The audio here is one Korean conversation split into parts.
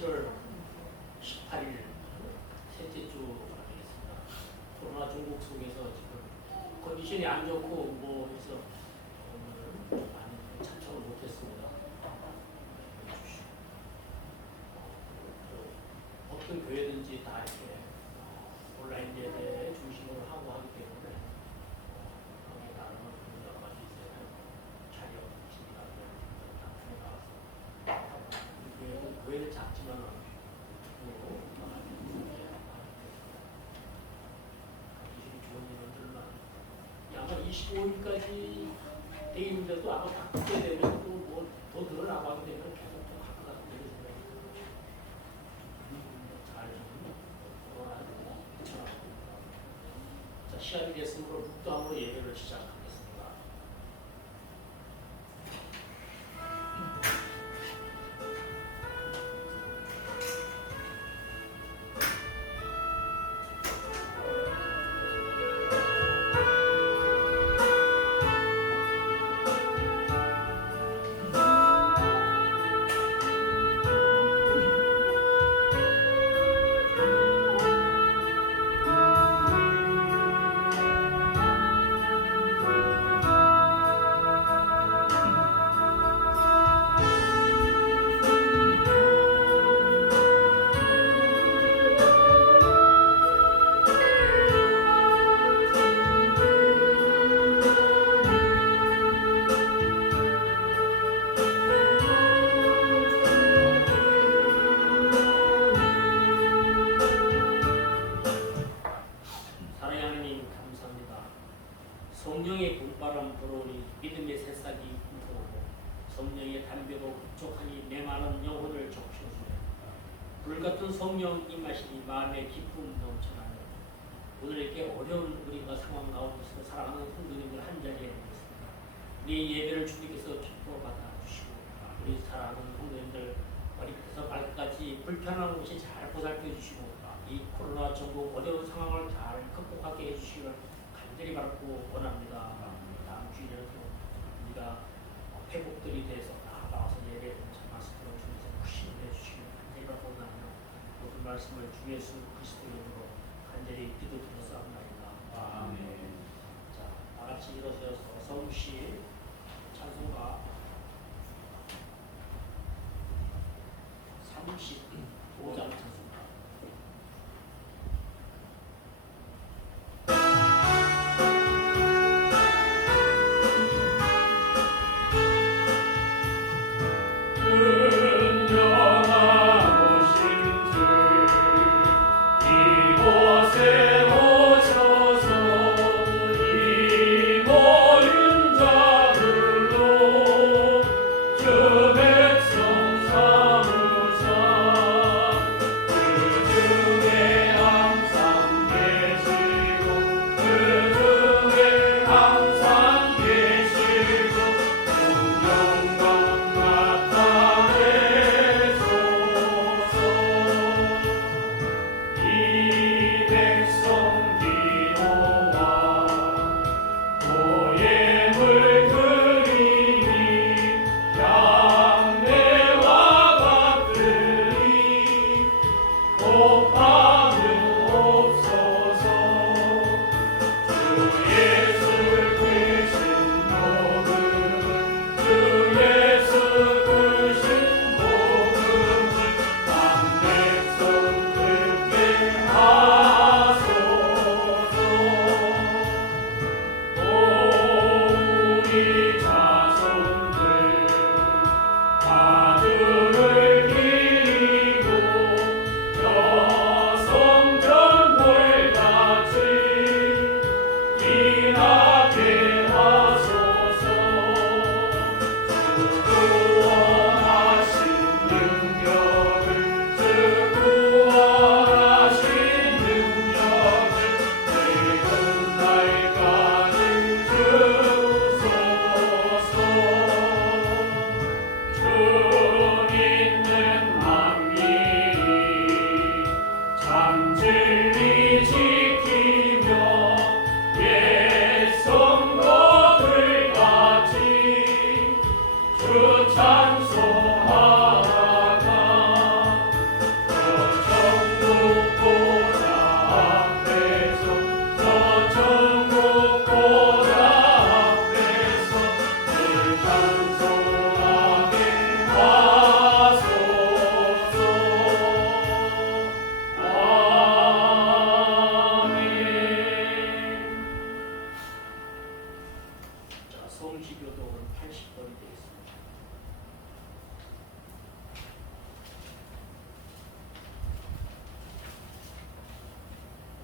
7월 18일 셋째 주가 되겠습니다. 코로나 중국 속에서 지금 컨디션이 안 좋고 뭐 해서 오늘 많이 참석을 못했습니다. 어떤 교회든지 다 이렇게 온라인 예배 중심으로 하고 하기 때문에 거기에 나름은 여러 가지 자력 진리가 다 풀어나가서 교회는 작지만은 좋은 인원들만 아마 25일까지 돼 있는데도 아마 바꾸게 되면 또 뭐 더 늘어나고 하게 되면 계속 또 갈 것 같은 생각이 듭니다. 자, 시간이 됐으므로 묵도함으로 예배를 시작하겠습니다. 성령의 봄바람 불어오니 믿음의 새싹이 불어오고 성령의 담배도 흡족하니 메마른 영혼을 적셔주네. 불같은 성령 임하시니 마음의 기쁨 넘쳐나네. 오늘 이렇게 어려운 우리가 상황 가운데서 사랑하는 성도님들 한 자리에 모였습니다. 우리 예배를 주님께서 기뻐 받아주시고 우리 사랑하는 성도님들 머리부터 발끝까지 불편한 곳이 잘 보살펴 주시고 이 코로나 전국 어려운 상황을 잘 극복하게 해주시길 간절히 바라고 원합니다. 다음 주일에도 우리가 회복들이 돼서 다 나와서 예배 말씀으로 주님께서 부심을 해주시길 간절히 바라고 원하며 모든 말씀을 주 예수 그리스도 이름으로 간절히 기도드렸사옵나이다. 아멘. 자, 다 같이 일어서서 성시 찬송가 35장 찬송가.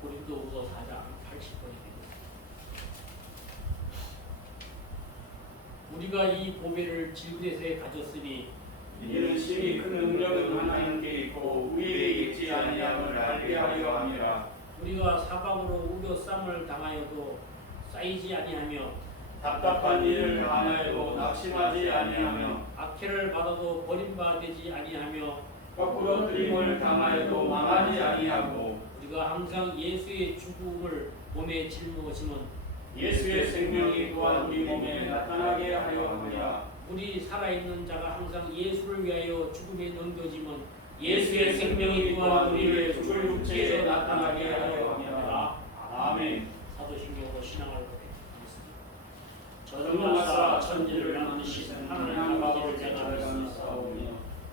고린도후서 4장 80번이 되겠습니다. 우리가 이 보배를 질그릇에 가졌으니 이는 심히 큰 능력은 하나님께 있고 우리에게 있지 아니함을 알게 하려 함이라. 우리가 사방으로 우려 쌈을 당하여도 쌓이지 아니하며 답답한 일을 당하여도 낙심하지 아니하며 악해를 받아도 버림받지 아니하며 거꾸로 들림을 당하여도 망하지 아니하고 우리가 항상 예수의 죽음을 몸에 짊어지면 예수의 생명이 또한 우리 몸에 나타나게 하려 함이라. 우리 살아있는 자가 항상 예수를 위하여 죽음에 넘겨지면 예수의 생명이 또한 우리를 죽을 육체에 나타나게 하려 함이라. 아멘. 사도신경으로 신앙을 고백하겠습니다. 전능하사 천지를 만드신 하나님 아버지를 제가 믿사오며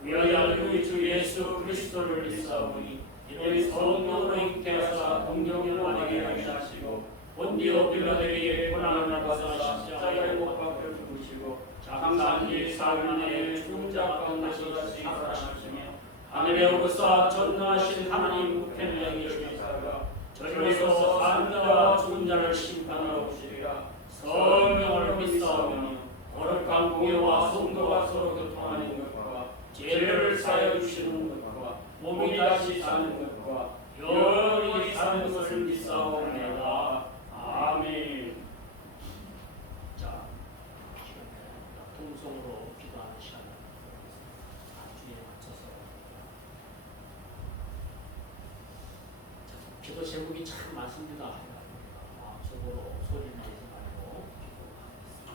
위하여 우리 주 예수 그리스도를 믿사오니 이는 성령으로 잉태하사 동정연하게 하시고 본디오 빌라도에게 고난을 받으사 십자가에 못 박혀 죽으시고 장사한 지 4일 만에 죽은 자 가운데서 다시 살아나시며 하늘에 오르사 전능하신 하나님 우편에 계시다가 저리로서 사는 자와 죽은 자를 심판하러 오시리라. 성령을 믿사오며 거룩한 공예와 성도가 서로 교통하는 것과 죄를 사하여 주시는 것과 몸이 다시 사는 것과 영원히 사는 것을 믿사오니라. 아멘. 자, 통성으로 기도하는 시간을 주에 맞춰서 기도 제목이 참 많습니다. 속으로 소리를 내지 말고 기도하겠습니다.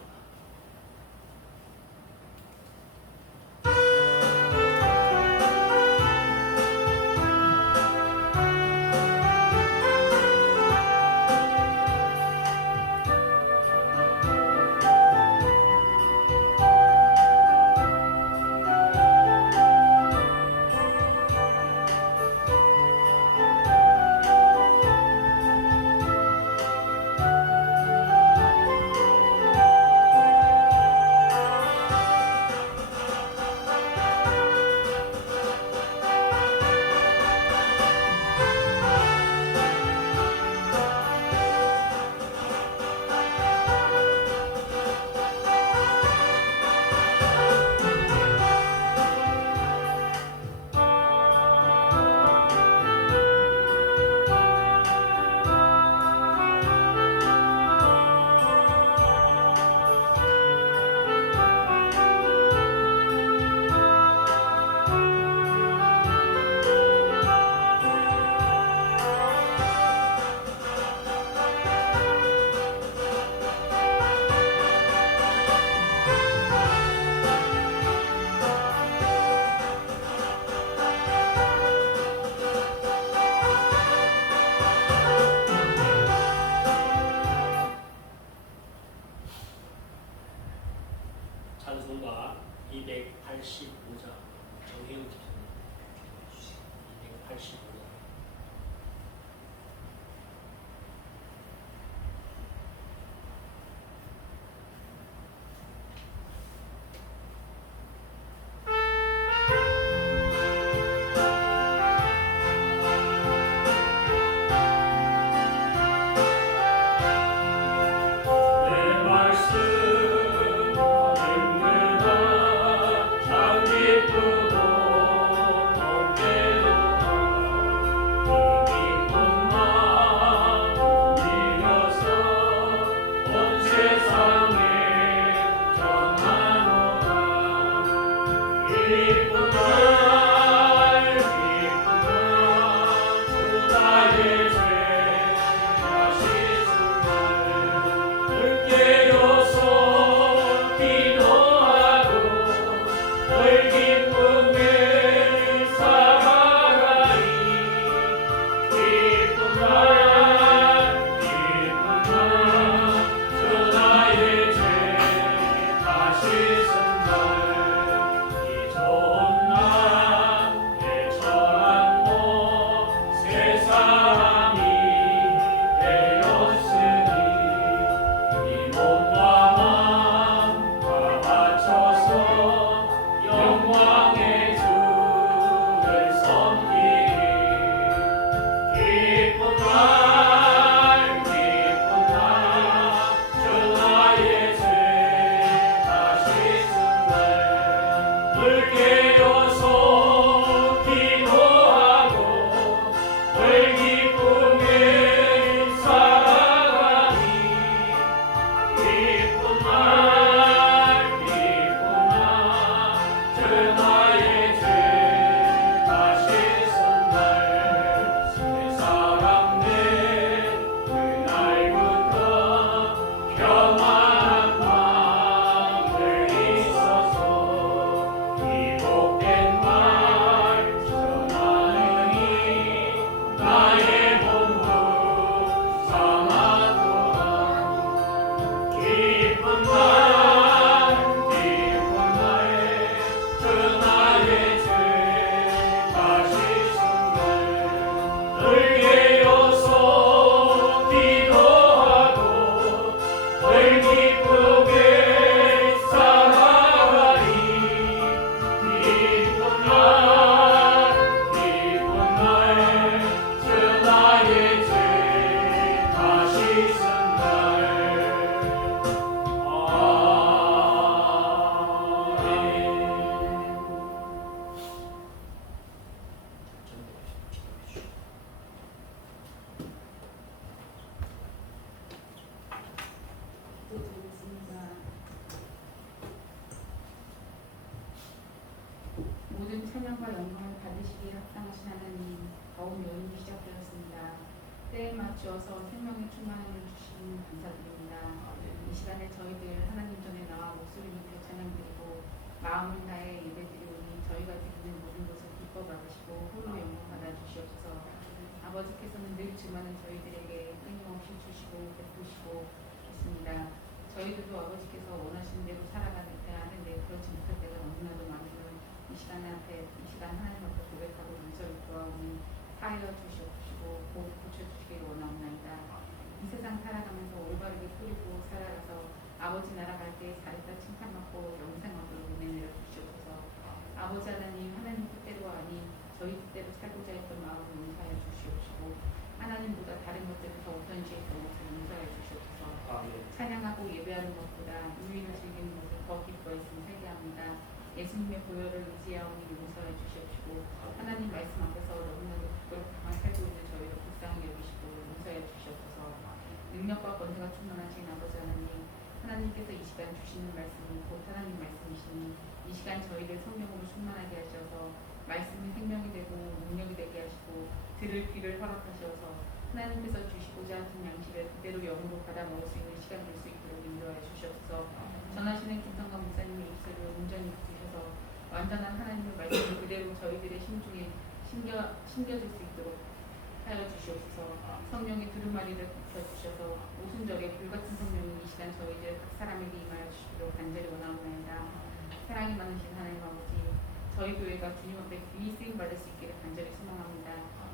모든 찬양과 영광을 받으시기에 합당하신 하나님, 더운 여름이 시작되었습니다. 때에 맞추어서 생명의 충만함을 주시니 감사드립니다. 이 시간에 저희들 하나님 전에 나와 목소리 높여 찬양드리고 마음을 다해 예배드리오니 저희가 드리는 모든 것을 기뻐 받으시고 홀로 영광 받아 주시옵소서. 아버지께서는 늘 주만은 저희들에게 끊임없이 주시고 베푸시고 있습니다. 저희들도 아버지께서 원하시는 대로 살아가야 하는데 그렇지 못할 때가 너무나도 많으면 이 시간 하나님 앞에 고백하고 용서를 구하오니 하여 주시옵시고 고쳐주시길 원하옵나이다. 이 세상 살아가면서 올바르게 뿌리고 살아가서 아버지 나라 갈 때 잘했다 칭찬받고 영생 얻도록 은혜 내려 주시옵소서. 아버지 하나님 뜻대로 아닌 저희 뜻대로 살고자 했던 마음을 용서하여 주시옵시고 하나님보다 다른 것들을 더 우선시했던 것을 용서하여 주시옵소서. 찬양하고 예배하는 것보다 유일을 즐기는 것을 더 기뻐했으면 살게 합니다. 예수님의 보혈을 의지하오니 용서해 주시옵시고 하나님 말씀 앞에서 너무나도 부끄럽게만 살고 있는 저희를 불쌍히 여기시고 용서해 주시옵소서. 능력과 권세가 충만하신 아버지 하나님께서 이 시간 주시는 말씀이 곧 하나님 말씀이시니 이 시간 저희를 성령으로 충만하게 하셔서 말씀이 생명이 되고 능력이 되게 하시고 들을 귀를 허락하셔서 하나님께서 주시고자 하신 양식을 그대로 영으로 받아 먹을 수 있는 시간 될 수 있도록 인도하여 주시옵소서. 전하시는 김성관 목사님의 입술을 온전히 붙이셔서 완전한 하나님의 말씀을 그대로 저희들의 심중에 심겨질 수 있도록 하여 주시옵소서. 성령의 두루마리를 붙여주셔서 오순절에 불같은 성령이 이 시간 저희들 각 사람에게 임하여 주시기로 간절히 원하옵나이다. 사랑이 많으신 하나님 아버지, 저희 교회가 주님 앞에 귀히 쓰임받을 수 있기를 간절히 소망합니다.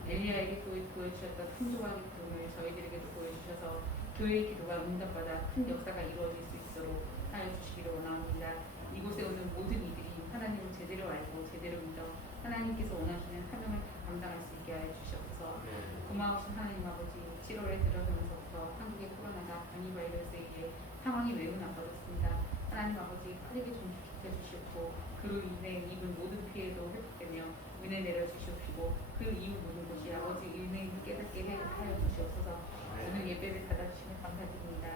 엘리야에게 보여주셨던 큰 조각의 기도를 저희들에게도 보여주셔서 교회의 기도가 응답받아 큰 역사가 이루어질 수 있도록 하여 주시기를 원합니다. 이곳에 오는 모든 이들이 하나님을 제대로 알고 제대로 믿어 하나님께서 원하시는 사명을 감당할 수 있게 하여 주시옵소서. 고마우신 하나님 아버지, 7월에 들어서면서부터 한국의 코로나가 변이 바이러스에 의해 상황이 매우 나빠졌습니다. 하나님 아버지, 빠르게 종식시켜 주시옵고 그로 인해 입은 모든 피해도 회복되며 은혜 내려 주시옵시고 그 이후 모든 것이 아버지 은혜를 깨닫게 하여 주시옵소서. 오늘 예배를 받아주시면 감사드립니다.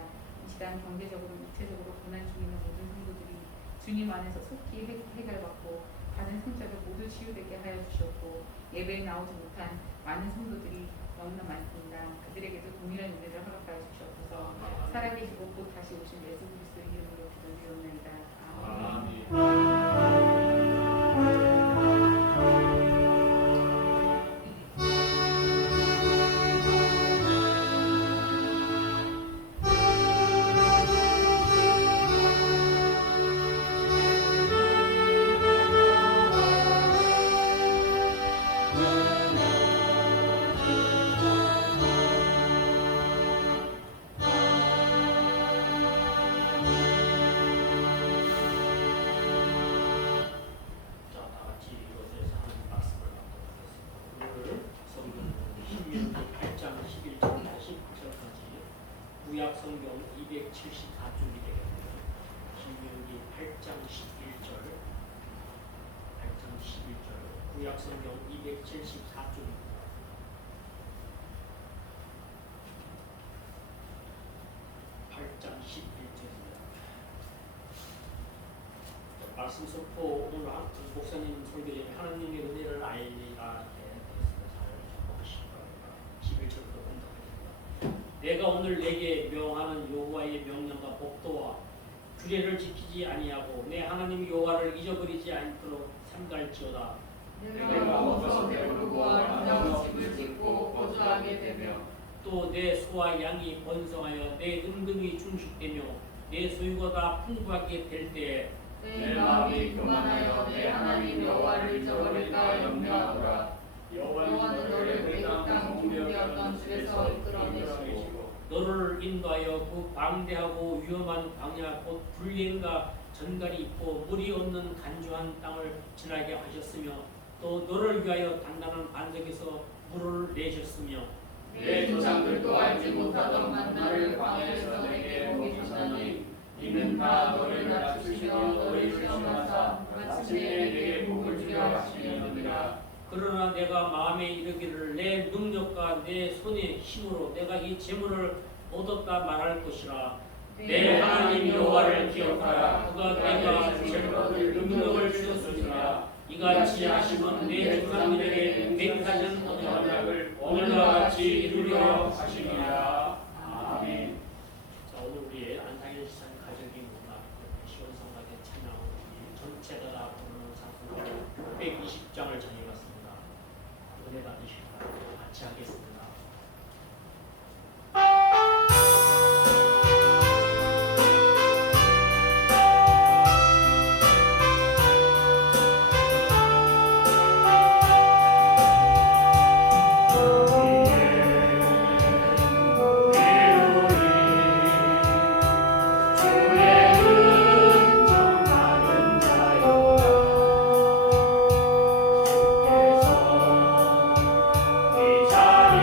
이 시간 경제적으로 육체적으로 고난 중인 모든 성도들이 주님 안에서 속히 해결받고 받은 성자를 모두 치유되게 하여 주시옵고 예배에 나오지 못한 많은 성도들이 너무나 많습니다. 그들에게도 동일한 은혜를 허락하여 주시옵소서. 살아계시고 곧 다시 오신 예수 그리스도의 이름으로 기도드리옵나이다. 아멘. 274쪽이 되겠네요. 신명기 8장 11절, 8장 11절, 구약성경 274쪽입니다. 말씀 선포 오늘 목사님 설교 전에 하나님의 은혜를 알리라 이렇게 되었습니다. 잘 적어보시기 바랍니다. 11절부터 공독하겠습니다. 내가 오늘 내게 명하는 여호와의 명령과 법도와 규례를 지키지 아니하고 내 하나님 여호와를 잊어버리지 않도록 삼갈지어다. 내가 먹어서 배부르고 아름다운 집을 짓고 거주하게 되며 또 내 소와 양이 번성하여 내 은근히 중식되며 내 소유가 다 풍부하게 될 때에 내 마음이 교만하여 내 하나님 여호와를 잊어버릴까 염려하노라. 여호와는 너를 그 땅 공격하던 집에서 이끌어내시고 너를 인도하여 그 방대하고 위험한 광야 곧 불리행과 전갈이 있고 물이 없는 간주한 땅을 지나게 하셨으며 또 너를 위하여 단단한 반석에서 물을 내셨으며 내 조상들도 알지 못하던 만나를 광야에서 내게 먹이셨나니 이는 다 너를 낮추시며 너를 시험하사 마침내 내게 복을 주려 하심이니라. 그러나 내가 마음에 이르기를 내 능력과 내 손의 힘으로 내가 이 재물을 얻었다 말할 것이라. 내 하나님 여호와를 기억하라. 그가 내가 재물을 능력을 주셨으니라. 이같이 하심은 내 조상들에게 맹사전 언약을 오늘과 같이 이루려 하심이라. 아멘. 자, 오늘 우리의 안상일 시산 가족이 문화 시원성가대 찬양 전체가 다 부르는 찬송 120장을 정해봤습니다. 은혜 받으시기 바랍니다. 같이 하겠습니다. 이 자리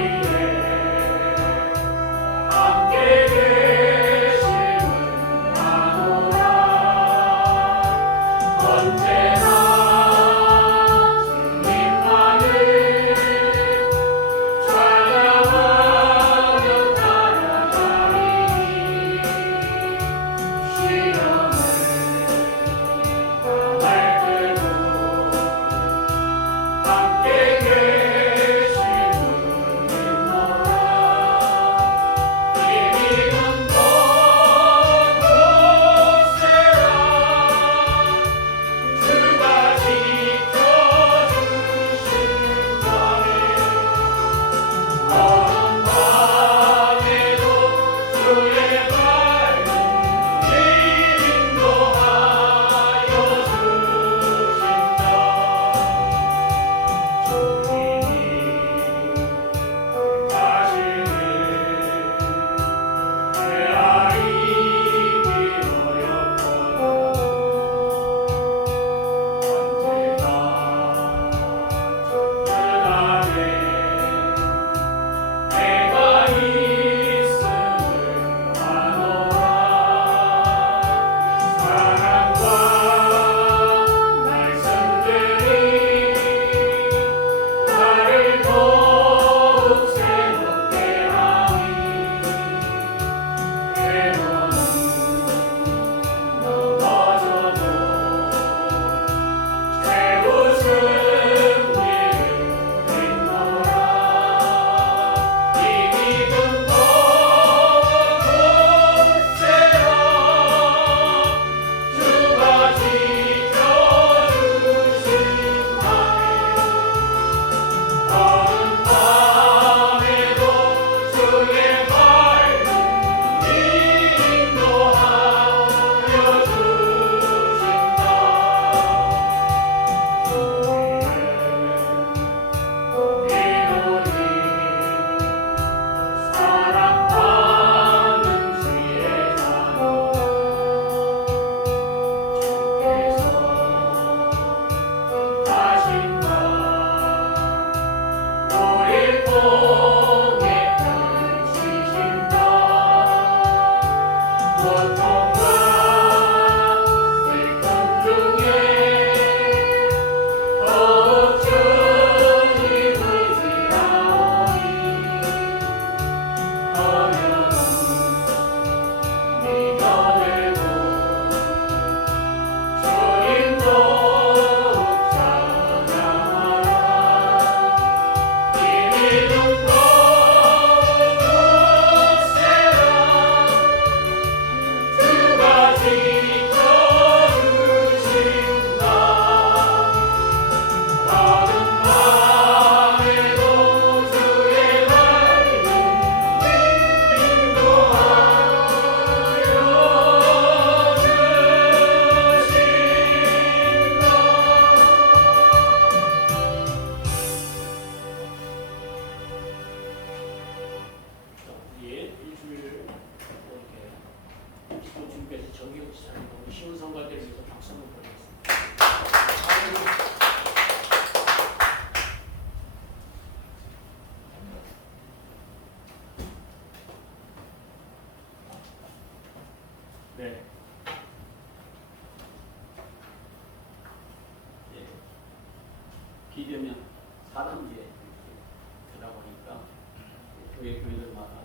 저희 교회들마다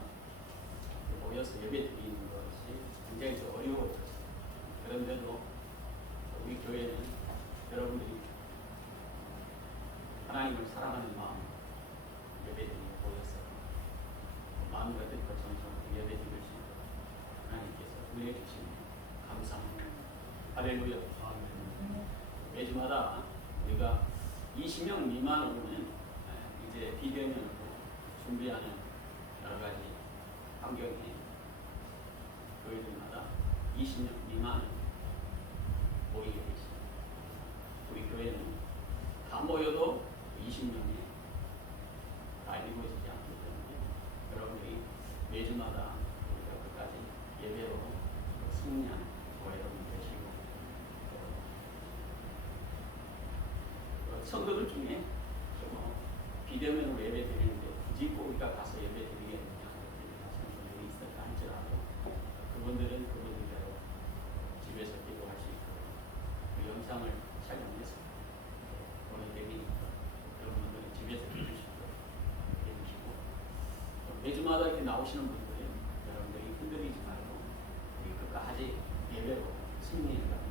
모여서 예배 드리는 것이 굉장히 좀 어려워졌어요. 그런데도 우리 교회는 여러분들이 하나님을 사랑하는 마음 예배드리고 모여서 마음과 뜻과 정성으로 예배 드릴 수 있도록 하나님께서 은혜 주시니 감사합니다. 할렐루야. 매주마다 우리가 20명 미만으로는 이제 비대면으로 준비하는 여러 가지 환경에 교회들마다 20명 미만은 모이게 되십니다. 우리 교회는 다 모여도 20명이 다 이루어지지 않기 때문에 여러분들이 매주마다 우리가 끝까지 예배로 승리하는 저와 여러분 되시고 성도들 중에 비대면으로 예배 드리는데 굳이 우리가 가서 예배 드리겠느냐 하시는 분들이 있었다 할지라도 그분들은 그분들대로 집에서 기도할 수 있고 그 영상을 촬영해서 보내드리니까 그런 분들은 집에서 기도할 수 있도록 해주시고 매주마다 이렇게 나오시는 분들은 여러분들이 흔들리지 말고 우리 끝까지 예배로 승리해가는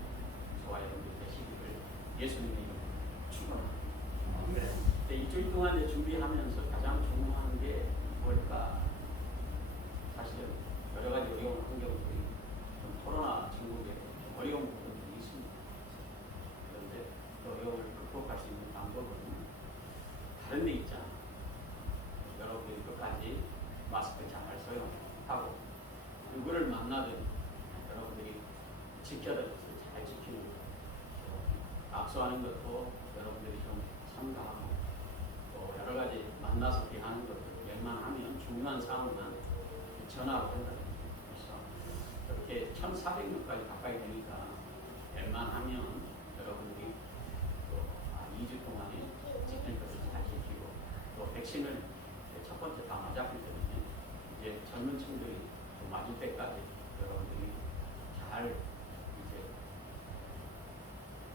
저와 여러분들 되시기를 예수님의 이름으로 축원합니다. 일주일 동안 준비하면서 가장 중요한 게 뭘까? 사실은 여러 가지 어려운 환경들이 좀 코로나 중국에 좀 어려운 부분들이 있습니다. 그런데 그 어려움을 극복할 수 있는 방법은 다른 데 있잖아. 여러분들이 끝까지 마스크 잘 사용하고 누구를 만나든 여러분들이 지켜야 될 것을 잘 지키는 것, 악수하는 것도 여러분들이 좀 참가하고 또 여러 가지 만나서 대하는 것들 웬만하면 중요한 사항은 전화로 한다든지 그래서 이렇게 1,400명까지 가까이 되니까 웬만하면 여러분들이 또 2주 동안에 지킬 것을 잘 지키고 또 백신을 첫 번째 다 맞았기 때문에 이제 젊은 층들이 또 맞을 때까지 여러분들이 잘 이제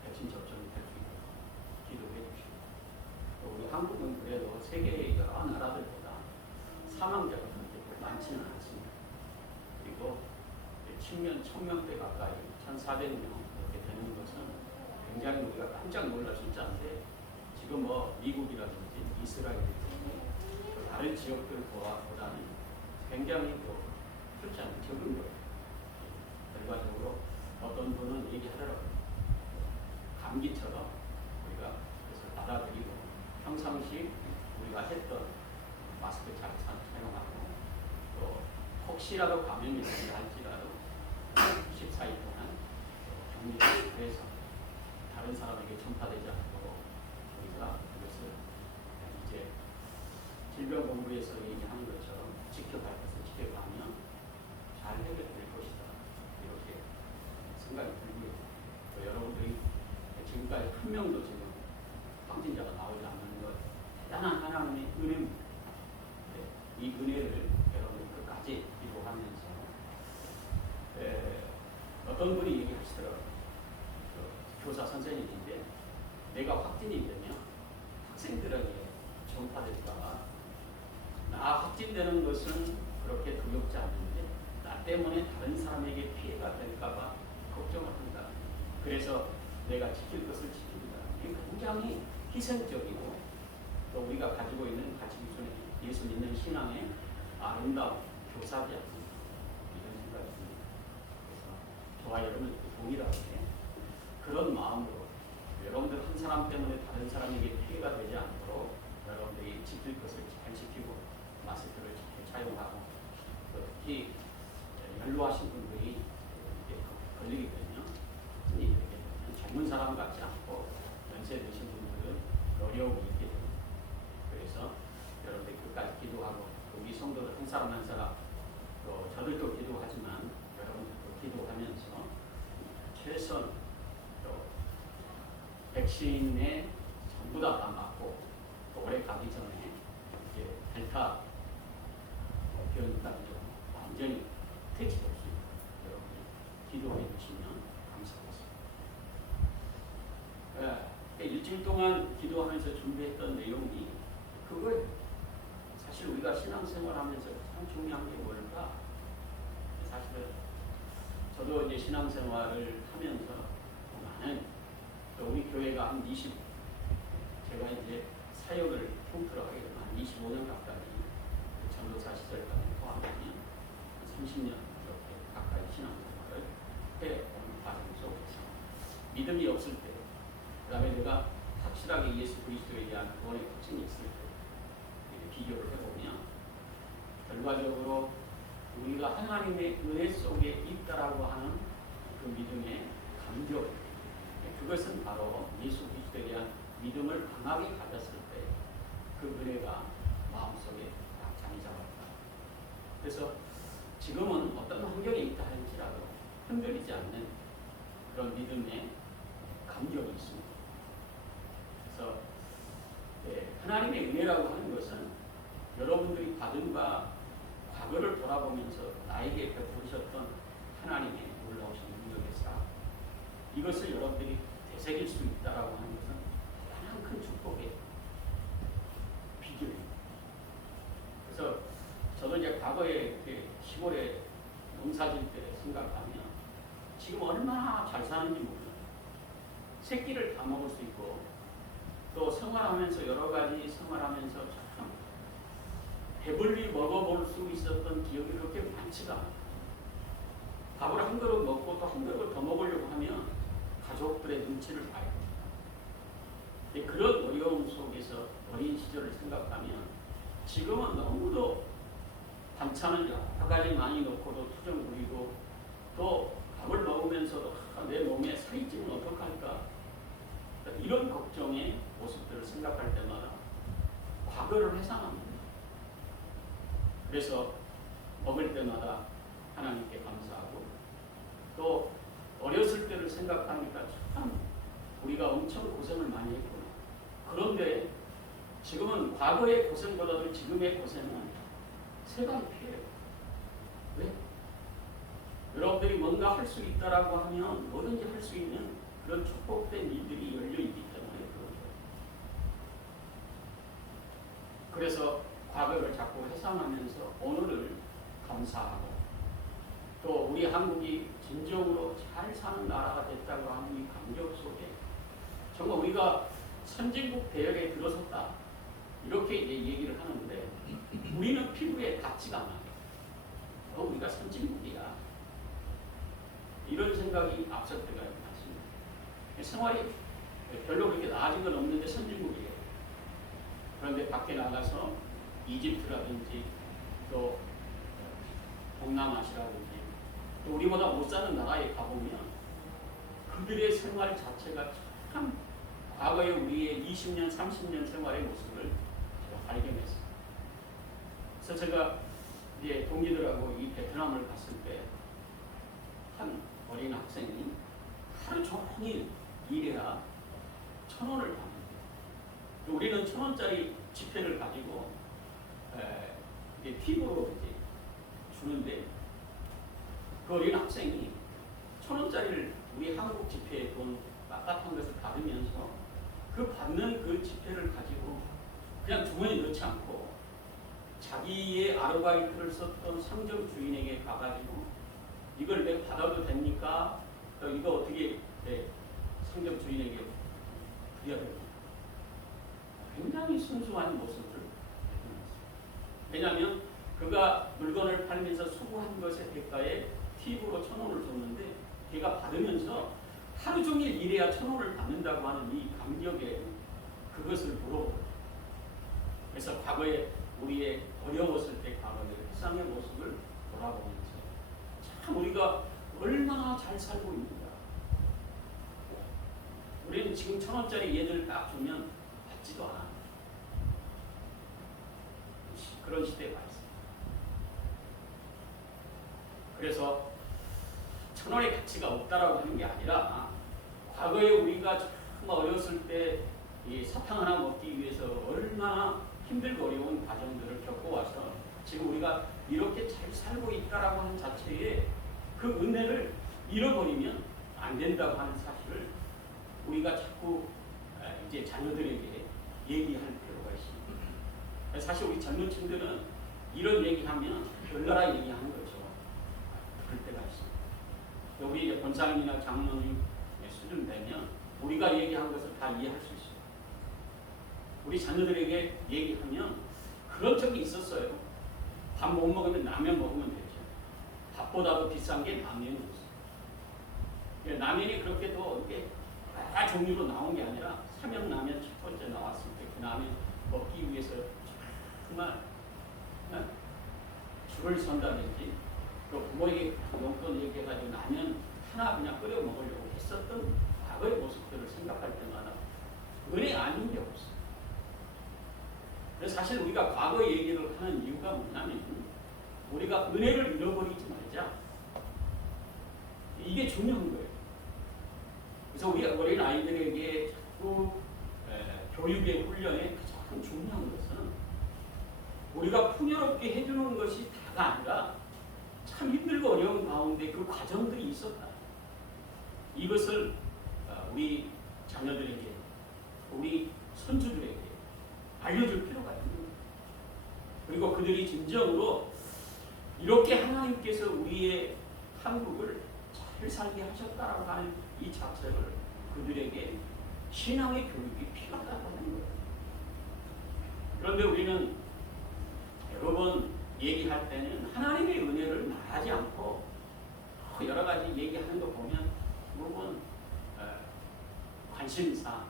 백신 접종이 될 수 있도록 기도해 주시고 또 우리 한국은 그래도 세계의 여러 나라들보다 사망자가 그렇게 많지는 않습니다. 그리고 측면 1,000명대 가까이 1,400명 이렇게 되는 것은 굉장히 우리가 깜짝 놀랄 숫자인데 지금 미국이라든지 이스라엘이라든지 다른 지역들보다는 굉장히 숫자는 적은 거예요. 결과적으로 어떤 분은 얘기하더라고요. 감기처럼 우리가 그것을 받아들이고 평상시 우리가 했던 마스크 잘 사용하고 또 혹시라도 감염이 된다 할지라도 14일 동안 격리를 해서 다른 사람에게 전파되지 않도록 우리가 그것을 이제 질병본부에서 얘기하는 것처럼 지켜갈 것을 지켜가면 잘 해결될 것이다. 이렇게 생각이 들고요. 또 여러분들이 지금까지 한 명도 지금 확진자가 나오지 않는 것 대단한 하나님의 은혜입니다. 이 은혜를 여러분 끝까지 기도하면서 어떤 분이 얘기하시더라고요. 교사 선생님인데 내가 확진이 되면 학생들에게 전파될까 나 확진되는 것은 그렇게 두렵지 않는데 나 때문에 다른 사람에게 피해가 될까봐 걱정을 한다. 그래서 내가 지킬 것을 지킵니다. 이게 굉장히 희생적이고 또 우리가 가지고 있는 가치 기준에 예수 믿는 신앙의 아름다운 교사지 않습니까? 이런 생각이 듭니다. 그래서 저와 여러분들 동일하게 그런 마음으로 여러분들 한 사람 때문에 다른 사람에게 피해가 되지 않도록 여러분들이 지킬 것을 잘 지키고 마스크를 잘 사용하고 특히 연로하신 분들이 걸리게 되면 젊은 사람 같지 않고 연세 드신 분들은 어려움이 있게 됩니다. 그래서 여러분들이 끝까지 기도하고 우리 성도들 한 사람 한 사람 또 저들도 기도하지만 여러분들도 기도하면서 최선 또 백신에 전부 다 맞고 또 오래 가기 전에 이제 델타 변이까지 좀 완전히 퇴치될 수 있도록 여러분이 기도해 주시면 감사하겠습니다. 일주일 동안 기도하면서 준비했던 내용이 그거예요. 사실 우리가 우리가 신앙생활하면서 가장 중요한 게 뭘까? 사실은 저도 이제 신앙생활을 하면서 많은 우리 교회가 한 20, 제가 이제 사역을 통틀어 하게 되면 한 25년 가까이 전도사 시절까지 포함하면 30년 이렇게 가까이 신앙생활을 해온 과정 속에서 믿음이 없을 때, 그 다음에 내가 확실하게 예수 그리스도에 대한 구원의 확신이 있을 때 비교를 해보면 결과적으로 우리가 하나님의 은혜 속에 있다라고 하는 그 믿음의 감격, 그것은 바로 예수 그리스도에 대한 믿음을 강하게 가졌을 때 그 은혜가 마음속에 딱 자리 잡았다. 그래서 지금은 어떤 환경에 있다 할지라도 흔들리지 않는 그런 믿음의 감격이 있습니다. 그래서 하나님의 은혜라고 하는 것은 여러분들이 받은 바 과거를 돌아보면서 나에게 베푸셨던 하나님의 놀라우신 능력의 사랑, 이것을 여러분들이 되새길 수 있다라고 하는 것은 가장 큰 축복의 비결입니다. 그래서 저도 이제 과거에 이렇게 시골에 농사질 때 생각하면 지금 얼마나 잘 사는지 모르겠어요. 새끼를 다 먹을 수 있고 또 생활하면서 여러 가지 생활하면서 참 배불리 먹어볼 수 있었던 기억이 그렇게 많지가 않아요. 밥을 한 그릇 먹고 또 한 그릇 더 먹으려고 하면 가족들의 눈치를 봐요. 그런 어려움 속에서 어린 시절을 생각하면 지금은 너무도 반찬을 여러 가지 많이 넣고도 투정 부리고 또 밥을 먹으면서도 내 몸에 살이 찌면 어떡할까, 이런 걱정의 모습들을 생각할 때마다 과거를 회상합니다. 그래서 먹을 때마다 하나님께 감사하고 또 어렸을 때를 생각하니까 참 우리가 엄청 고생을 많이 했구나. 그런데 지금은 과거의 고생보다도 지금의 고생은 세 배 피해요. 왜? 여러분들이 뭔가 할 수 있다라고 하면 뭐든지 할 수 있는 그런 축복된 일들이 열려있기 때문에 그런 거예요. 그래서 과거를 자꾸 회상하면서 오늘을 감사하고 또 우리 한국이 진정으로 잘 사는 나라가 됐다고 하는 이 감격 속에 정말 우리가 선진국 대열에 들어섰다 이렇게 이제 얘기를 하는데 우리는 피부에 닿지가 않아요. 우리가 선진국이야. 이런 생각이 앞설 때가 많습니다. 생활이 별로 그렇게 나아진 건 없는데 선진국이에요. 그런데 밖에 나가서 이집트라든지 또 동남아시아라든지 또 우리보다 못 사는 나라에 가보면 그들의 생활 자체가 참 과거의 우리의 20년, 30년 생활의 모습을 제가 발견했어요. 그래서 제가 이제 동기들하고 이 베트남을 갔을 때 한 어린 학생이 하루 종일 일해야 1,000원을 받는데 우리는 1,000원짜리 지폐를 가지고 팁으로 이제 주는데 그 어린 학생이 1,000원짜리를 우리 한국 지폐에 돈 빳빳한 것을 받으면서 그 받는 그 지폐를 가지고 그냥 주머니에 넣지 않고 자기의 아르바이트를 썼던 상점 주인에게 가가지고 이걸 내가 받아도 됩니까? 이거 어떻게 상점 주인에게 드려야 됩니까? 굉장히 순수한 모습을 보여줬어요. 왜냐하면 그가 물건을 팔면서 수고한 것의 대가에 팁으로 1,000원을 줬는데 걔가 받으면서 하루 종일 일해야 1,000원을 받는다고 하는 이 감격에 그것을 물어보고 그래서 과거에 우리의 어려웠을 때 과거의 세상의 모습을 돌아보면서 참 우리가 얼마나 잘 살고 있는가. 우리는 지금 1,000원짜리 얘들 딱 주면 받지도 않아. 그런 시대에 와 있습니다. 그래서 1,000원의 가치가 없다라고 하는 게 아니라 과거에 우리가 정말 어렸을 때 이 사탕 하나 먹기 위해서 얼마나 힘들고 어려운 과정들을 겪어와서 지금 우리가 이렇게 잘 살고 있다라고 하는 자체에 그 은혜를 잃어버리면 안 된다고 하는 사실을 우리가 자꾸 이제 자녀들에게 얘기할 필요가 있습니다. 사실 우리 젊은 층들은 이런 얘기하면 별나라 얘기하는 거죠. 그럴 때가 있습니다. 우리 이제 권사님이나 장로님 수준 되면 우리가 얘기한 것을 다 이해할 수 있어요. 우리 자녀들에게 얘기하면 그런 적이 있었어요. 밥 못 먹으면 라면 먹으면 되죠. 밥보다도 비싼 게 라면이었어요. 라면이 그렇게 또 이렇게 여러 종류로 나온 게 아니라 삼양라면 첫 번째 나왔을 때 그 라면 먹기 위해서 정말 줄을 선다든지 또 부모에게 용돈 얘기해가지고 라면 하나 그냥 끓여 먹으려고 했었던 과거의 모습들을 생각할 때마다 은혜 아닌 게 없어요. 그래서 사실 우리가 과거 얘기를 하는 이유가 뭐냐면 우리가 은혜를 잃어버리지 말자. 이게 중요한 거예요. 그래서 우리 어린 아이들에게 자꾸 교육의 훈련에 가장 중요한 것은 우리가 풍요롭게 해주는 것이 다가 아니라 참 힘들고 어려운 가운데 그 과정들이 있었다. 이것을 우리 자녀들에게, 우리 손주들에게 알려줄 필요가 있는 거예요. 그리고 그들이 진정으로 이렇게 하나님께서 우리의 한국을 잘 살게 하셨다라고 하는 이 자체를 그들에게 신앙의 교육이 필요하다고 하는 거예요. 그런데 우리는 여러 번 얘기할 때는 하나님의 은혜를 말하지 않고 여러 가지 얘기하는 거 보면 대부분 관심사,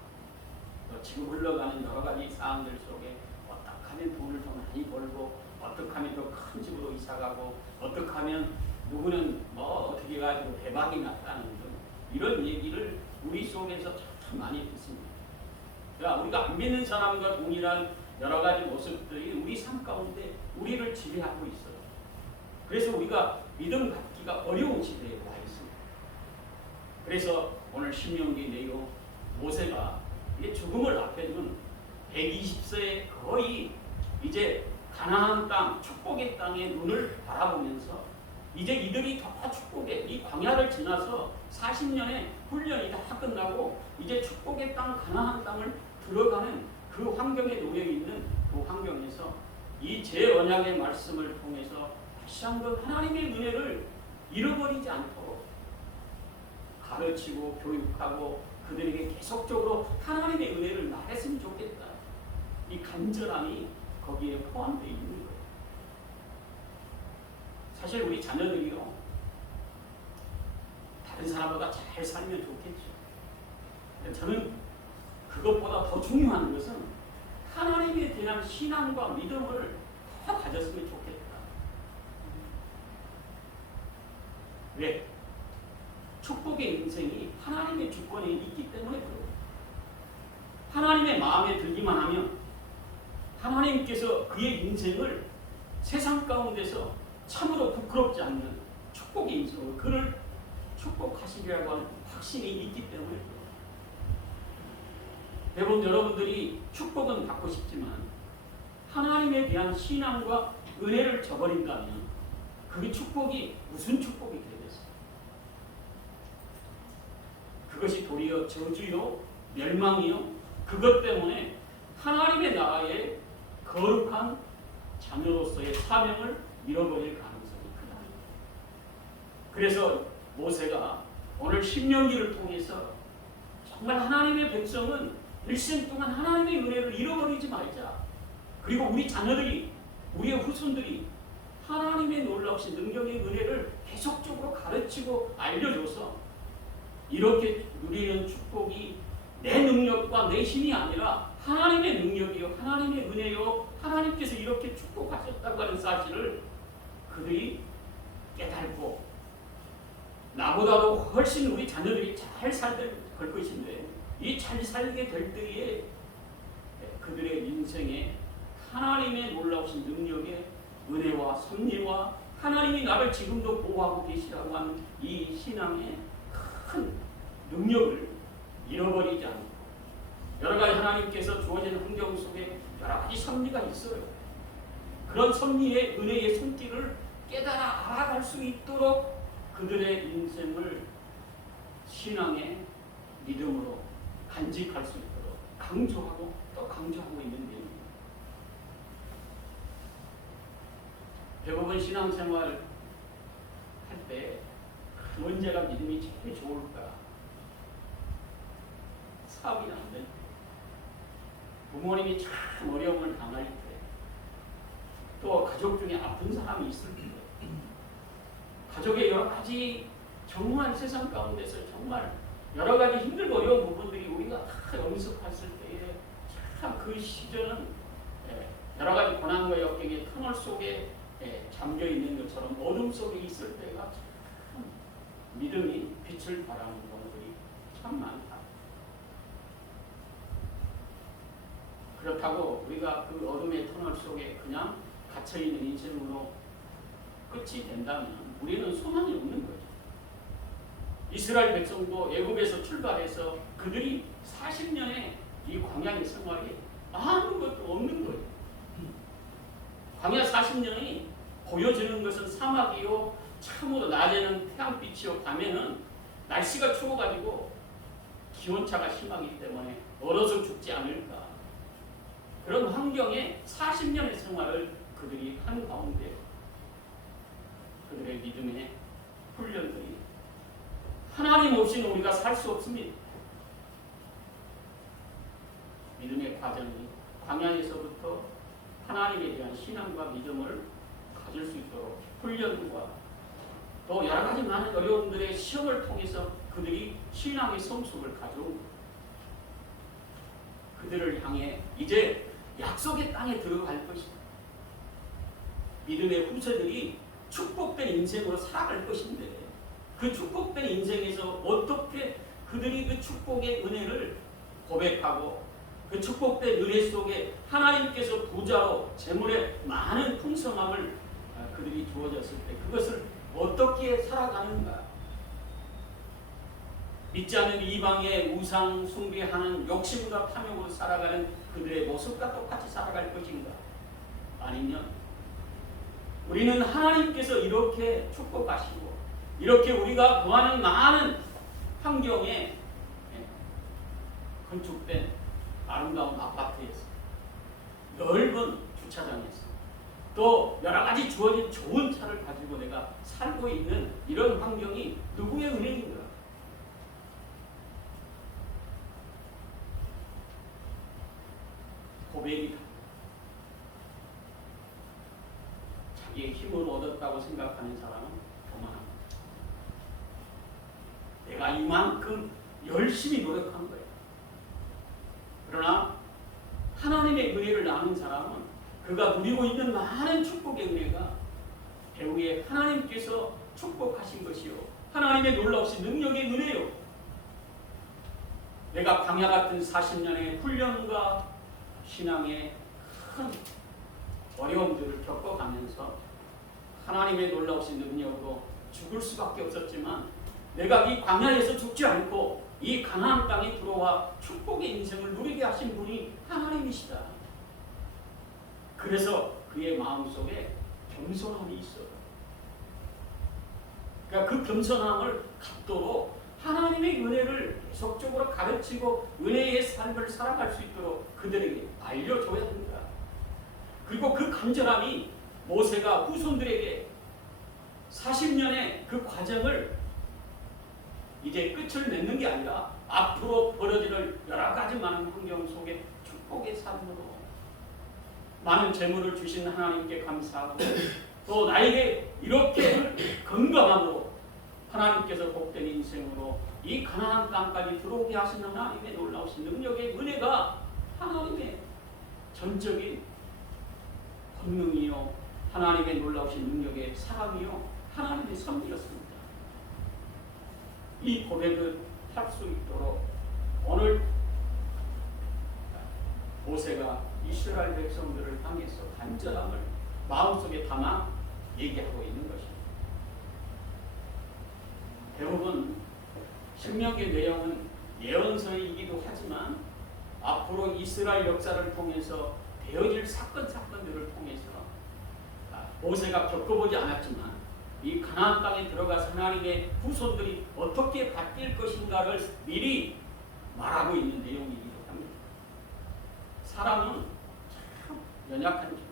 지금 흘러가는 여러 가지 사항들 속에 어떻게 하면 돈을 더 많이 벌고 어떻게 하면 더 큰 집으로 이사가고 어떻게 하면 누구는 어떻게 해가지고 대박이 났다는 등 이런 얘기를 우리 속에서 참 많이 듣습니다. 그러니까 우리가 안 믿는 사람과 동일한 여러 가지 모습들이 우리 삶 가운데 우리를 지배하고 있어요. 그래서 우리가 믿음 갖기가 어려운 시대에 와 있습니다. 그래서 오늘 신명기 내용 모세가 이게 죽음을 앞에 둔 120세에 거의 이제 가나안 땅, 축복의 땅에 눈을 바라보면서 이제 이들이 더 축복의 이 광야를 지나서 40년의 훈련이 다 끝나고 이제 축복의 땅, 가나안 땅을 들어가는 그 환경에 놓여 있는 그 환경에서 이 제언약의 말씀을 통해서 다시 한번 하나님의 은혜를 잃어버리지 않도록 가르치고 교육하고 그들에게 계속적으로 하나님의 은혜를 말했으면 좋겠다. 이 간절함이 거기에 포함되어 있는 거예요. 사실 우리 자녀들이요, 다른 사람보다 잘 살면 좋겠죠. 저는 그것보다 더 중요한 것은 하나님에 대한 신앙과 믿음을 더 가졌으면 좋겠다. 왜? 축복의 인생이 하나님의 주권에 있기 때문에 그래요. 하나님의 마음에 들기만 하면 하나님께서 그의 인생을 세상 가운데서 참으로 부끄럽지 않는 축복의 인생으로 그를 축복하시리라고 하는 확신이 있기 때문에 그래요. 대부분 여러분들이 축복은 받고 싶지만 하나님에 대한 신앙과 은혜를 저버린다면 그 축복이 무슨 축복이 되겠어요? 그것이 도리어 저주요, 멸망이요. 그것 때문에 하나님의 나라의 거룩한 자녀로서의 사명을 잃어버릴 가능성이 크다. 그래서 모세가 오늘 신명기를 통해서 정말 하나님의 백성은 일생 동안 하나님의 은혜를 잃어버리지 말자. 그리고 우리 자녀들이, 우리의 후손들이 하나님의 놀라우신 능력의 은혜를 계속적으로 가르치고 알려줘서 이렇게 누리는 축복이 내 능력과 내 힘이 아니라 하나님의 능력이요, 하나님의 은혜요, 하나님께서 이렇게 축복하셨다고 하는 사실을 그들이 깨달고 나보다도 훨씬 우리 자녀들이 잘 살게 될 것인데 이 잘 살게 될 때에 그들의 인생에 하나님의 놀라우신 능력의 은혜와 섭리와 하나님이 나를 지금도 보호하고 계시라고 하는 이 신앙의 큰 능력을 잃어버리지 않고 여러 가지 하나님께서 주어진 환경 속에 여러 가지 섭리가 있어요. 그런 섭리의 은혜의 손길을 깨달아 알아갈 수 있도록 그들의 인생을 신앙의 믿음으로 간직할 수 있도록 강조하고 또 강조하고 있는 내용입니다. 대부분 신앙생활 할 때 언제가 믿음이 제일 좋을까? 사업이 안 될 때, 부모님이 참 어려움을 당할 때, 또 가족 중에 아픈 사람이 있을 때, 가족의 여러 가지 정말 세상 가운데서 정말 여러 가지 힘들고 어려운 부분들이 우리가 다 영습했을 때에 참 그 시절은 여러 가지 고난과 역경의 터널 속에 잠겨 있는 것처럼 어둠 속에 있을 때가 참 믿음이 빛을 발하는 경우들이 참 많다. 그렇다고 우리가 그 어둠의 터널 속에 그냥 갇혀있는 인생으로 끝이 된다면 우리는 소망이 없는 거죠. 이스라엘 백성도 애굽에서 출발해서 그들이 40년의 이 광야의 생활이 아무것도 없는 거예요. 광야 40년이 보여주는 것은 사막이요, 참으로 낮에는 태양빛이요, 밤에는 날씨가 추워가지고 기온차가 심하기 때문에 얼어서 죽지 않을까. 그런 환경에 40년의 생활을 그들이 한 가운데 그들의 믿음의 훈련들이 하나님 없이는 우리가 살 수 없습니다. 믿음의 과정이 광야에서부터 하나님에 대한 신앙과 믿음을 가질 수 있도록 훈련과 또 여러 가지 많은 어려움들의 시험을 통해서 그들이 신앙의 성숙을 가져온 거예요. 그들을 향해 이제 약속의 땅에 들어갈 것이다. 믿음의 후세들이 축복된 인생으로 살아갈 것인데 그 축복된 인생에서 어떻게 그들이 그 축복의 은혜를 고백하고 그 축복된 은혜 속에 하나님께서 부자로 재물의 많은 풍성함을 그들이 주어졌을 때 그것을 어떻게 살아가는가? 믿지 않는 이방의 우상 숭배하는 욕심과 탐욕으로 살아가는 그들의 모습과 똑같이 살아갈 것인가? 아니면 우리는 하나님께서 이렇게 축복하시고 이렇게 우리가 구하는 많은 환경에 건축된 아름다운 아파트에서 넓은 주차장에서 또 여러 가지 주어진 좋은 차를 가지고 내가 살고 있는 이런 환경이 누구의 은혜인가? 고백이다. 자기의 힘을 얻었다고 생각하는 사람은 교만합니다. 내가 이만큼 열심히 노력한 거예요. 그러나 하나님의 은혜를 나눈 사람은 그가 누리고 있는 많은 축복의 은혜가 배후에 하나님께서 축복하신 것이요 하나님의 놀라우신 능력의 은혜요. 내가 광야 같은 40년의 훈련과 신앙의 큰 어려움들을 겪어가면서 하나님의 놀라우신 능력으로 죽을 수밖에 없었지만 내가 이 광야에서 죽지 않고 이 가나안 땅에 들어와 축복의 인생을 누리게 하신 분이 하나님이시다. 그래서 그의 마음속에 겸손함이 있어요. 그러니까 그 겸손함을 갖도록 하나님의 은혜를 계속적으로 가르치고 은혜의 삶을 살아갈 수 있도록 그들에게 알려줘야 합니다. 그리고 그 간절함이 모세가 후손들에게 40년의 그 과정을 이제 끝을 맺는 게 아니라 앞으로 벌어질 여러 가지 많은 환경 속에 축복의 삶으로 많은 재물을 주신 하나님께 감사하고 또 나에게 이렇게 건강함으로 하나님께서 복된 인생으로 이 가나안 땅까지 들어오게 하신 하나님의 놀라우신 능력의 은혜가 하나님의 전적인 권능이요 하나님의 놀라우신 능력의 사랑이요 하나님의 섭리였습니다. 이 고백을 할 수 있도록 오늘 모세가 이스라엘 백성들을 향해서 간절함을 마음속에 담아 얘기하고 있는 것입니다. 대부분 신명기 내용은 예언서이기도 하지만 앞으로 이스라엘 역사를 통해서 되어질 사건들을 통해서 모세가 겪어보지 않았지만 이 가나안 땅에 들어가서 하나님의 후손들이 어떻게 바뀔 것인가를 미리 말하고 있는 내용이기도 합니다. 사람은 참 연약한 존재.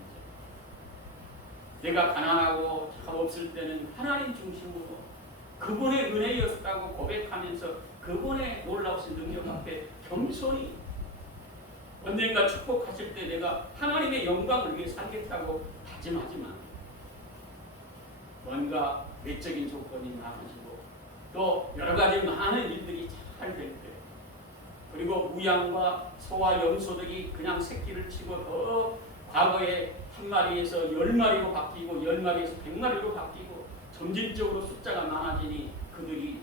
내가 가난하고 참 없을 때는 하나님 중심으로 그분의 은혜였다고 고백하면서 그분의 놀라우신 능력 앞에 겸손히 언젠가 축복하실 때 내가 하나님의 영광을 위해 살겠다고 다짐하지만 뭔가 외적인 조건이 많아지고 또 여러 가지 많은 일들이 잘 될 때 그리고 무양과 소와 염소들이 그냥 새끼를 치고 더 과거에 한 마리에서 10마리로 바뀌고 10마리에서 100마리로 바뀌고 점진적으로 숫자가 많아지니 그들이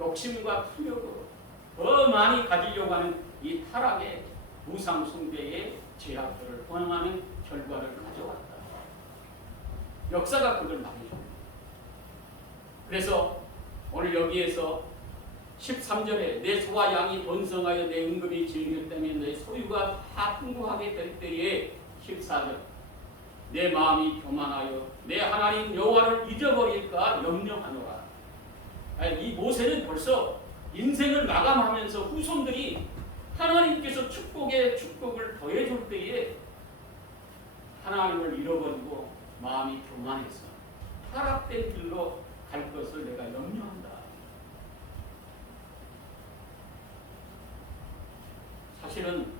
욕심과 탐욕으로 더 많이 가지려고 하는 이 타락의 우상 숭배의 죄악들을 범하는 결과를 가져왔다. 역사가 그걸 말해줍니다. 그래서 오늘 여기에서 13절에 내 소와 양이 번성하여 내 은급이 즐겼다면 내 소유가 다 풍부하게 될 때에 14절 내 마음이 교만하여 내 하나님 여호와를 잊어버릴까 염려하노라. 이 모세는 벌써 인생을 마감하면서 후손들이 하나님께서 축복에 축복을 더해줄 때에 하나님을 잃어버리고 마음이 교만해서 타락된 길로 갈 것을 내가 염려한다. 사실은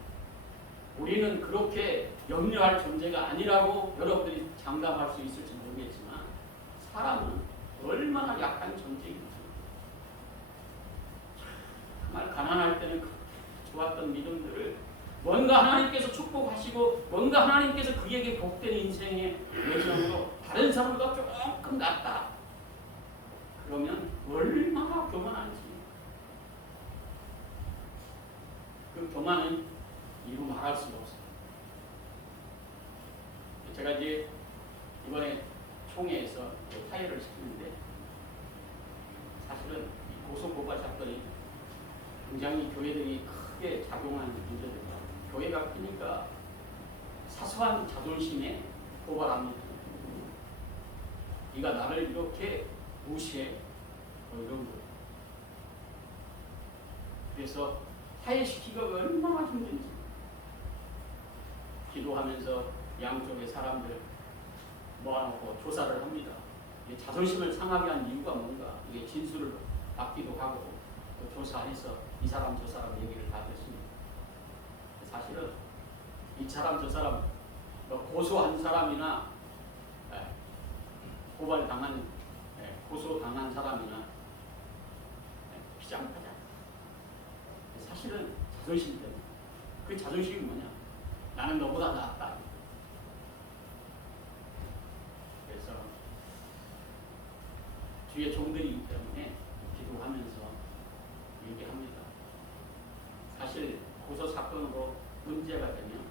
우리는 그렇게 염려할 존재가 아니라고 여러분들이 장담할 수 있을지 모르겠지만 사람은 얼마나 약한 존재인지 정말 가난할 때는 좋았던 믿음들을 뭔가 하나님께서 축복하시고 뭔가 하나님께서 그에게 복된 인생의 여정으로 다른 사람보다 조금 낫다. 그러면 얼마나 교만한지 그 교만은 이루 말할 수가 없어요. 제가 이제 이번에 총회에서 타협을 시키는데 사실은 이 고소고발 사건이 굉장히 교회들이 크게 작용하는 문제들입니다. 교회가 크니까 사소한 자존심에 고발합니다. 네가 나를 이렇게 무시해 뭐 이런 거. 그래서 화해시키기가 얼마나 힘든지 기도하면서 양쪽의 사람들 모아놓고 조사를 합니다. 자존심을 상하게 한 이유가 뭔가 이게 진술을 받기도 하고 또 조사해서 이 사람 저 사람 얘기를 다 듣습니다. 사실은 이 사람 저 사람 고소한 사람이나 고발당한 고소당한 사람이나 비장하자. 사실은 자존심 때문에. 그 자존심이 뭐냐? 나는 너보다 낫다. 그래서 주의 종들이기 때문에 기도하면서 얘기합니다. 사실 고소 사건으로 문제가 되면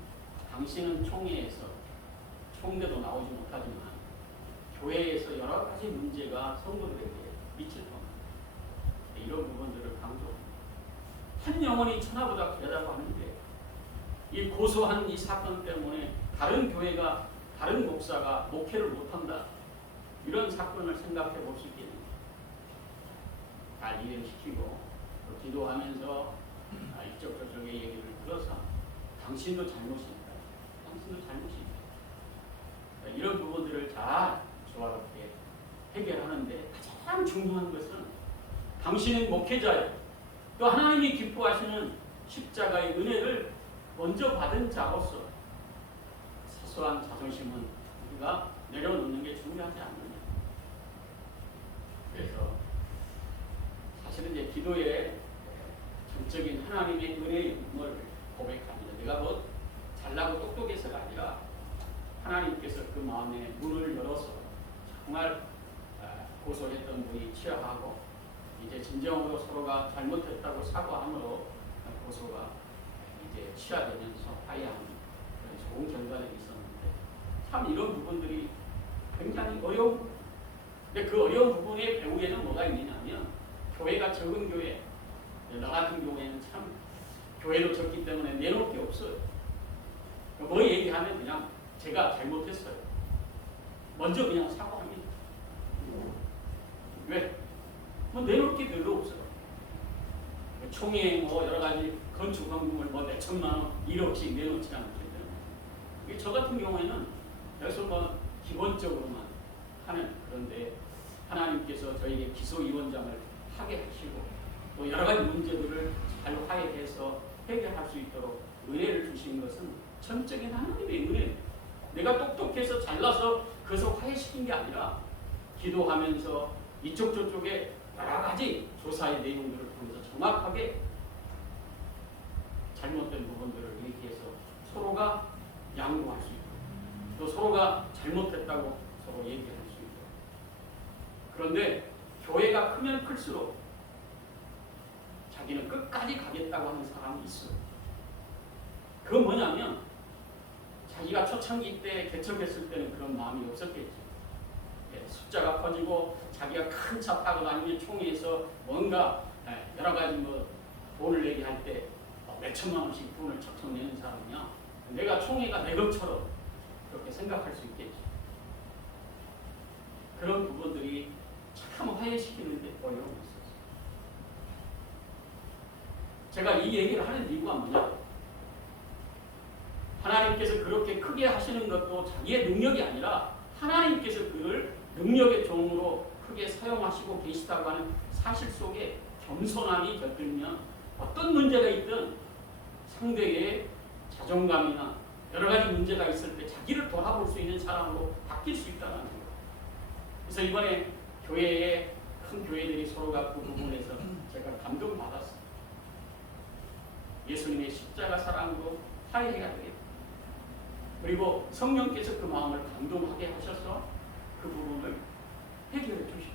당신은 총회에서 총대도 나오지 못하지만 교회에서 여러 가지 문제가 성도들에게 미칠 겁니다. 이런 부분들을 강조합니다. 한 영혼이 천하보다 귀하다고 하는데 이 고소한 이 사건 때문에 다른 교회가 다른 목사가 목회를 못한다. 이런 사건을 생각해 볼 수 있겠네요. 잘 이해시키고 또 기도하면서 이쪽 저쪽의 얘기를 들어서 당신도 잘못이 있다. 당신도 잘못이 있다. 이런 부분들을 잘 조화롭게 해결하는데 가장 중요한 것은 당신은 목회자예요. 또 하나님이 기뻐하시는 십자가의 은혜를 먼저 받은 자로서 사소한 자존심은 우리가 내려놓는 게 중요하지 않느냐. 그래서 사실은 이제 기도의 전적인 하나님의 은혜의 힘을 고백합니다. 내가 뭐 잘나고 똑똑해서가 아니라 하나님께서 그 마음에 문을 열어서 정말 고소했던 분이 취하하고 이제 진정으로 서로가 잘못했다고 사과함으로 고소가 이제 취하되면서 화해하는 좋은 결과들이 있었는데 참 이런 부분들이 굉장히 어려운. 근데 그 어려운 부분의 배후에는 뭐가 있느냐면 교회가 적은 교회, 나 같은 경우에는 참 교회도 적기 때문에 내놓을 게 없어요. 뭐 얘기하면 그냥 제가 잘못했어요. 먼저 그냥 사과합니다. 왜? 뭐 내놓을 게 별로 없어요. 총회 뭐 여러 가지 건축 헌금을 뭐 몇천만 원 1억씩 내놓지 않기 때문에 저 같은 경우에는 그래서 뭐 기본적으로만 하나님께서 저에게 기소위원장을 하게 하시고 또 여러 가지 문제들을 잘 화해해서 해결할 수 있도록 은혜를 주신 것은 전적인 하나님의 은혜. 내가 똑똑해서 잘나서 그것을 화해시킨 게 아니라 기도하면서 이쪽 저쪽에 여러 가지 조사의 내용들을 통해서 정확하게 잘못된 부분들을 얘기해서 서로가 양보할 수 있고 또 서로가 잘못했다고 서로 얘기할 수 있고. 그런데 교회가 크면 클수록 자기는 끝까지 가겠다고 하는 사람이 있어요. 그건 뭐냐면 자기가 초창기 때 개척했을 때는 그런 마음이 없었겠지. 숫자가 커지고 자기가 큰 차 타고 다니면 총회에서 뭔가 여러 가지 뭐 돈을 내게 할 때 몇천만 원씩 돈을 척척 내는 사람이냐. 내가 총회가 내 것처럼 그렇게 생각할 수 있겠지. 그런 부분들이 참 화해시키는데 어려움이 있었어요. 제가 이 얘기를 하는 이유가 뭐냐. 하나님께서 그렇게 크게 하시는 것도 자기의 능력이 아니라 하나님께서 그를 능력의 종으로 크게 사용하시고 계시다고 하는 사실 속에 겸손함이 곁들면 어떤 문제가 있든 상대의 자존감이나 여러 가지 문제가 있을 때 자기를 돌아볼 수 있는 사람으로 바뀔 수 있다는 거예요. 그래서 이번에 교회에 큰 교회들이 서로가 그 부분에서 제가 감동받았어요. 예수님의 십자가 사랑으로 화해해야 되겠다. 그리고 성령께서 그 마음을 감동하게 하셔서 그 부분을 해결해 주십니다.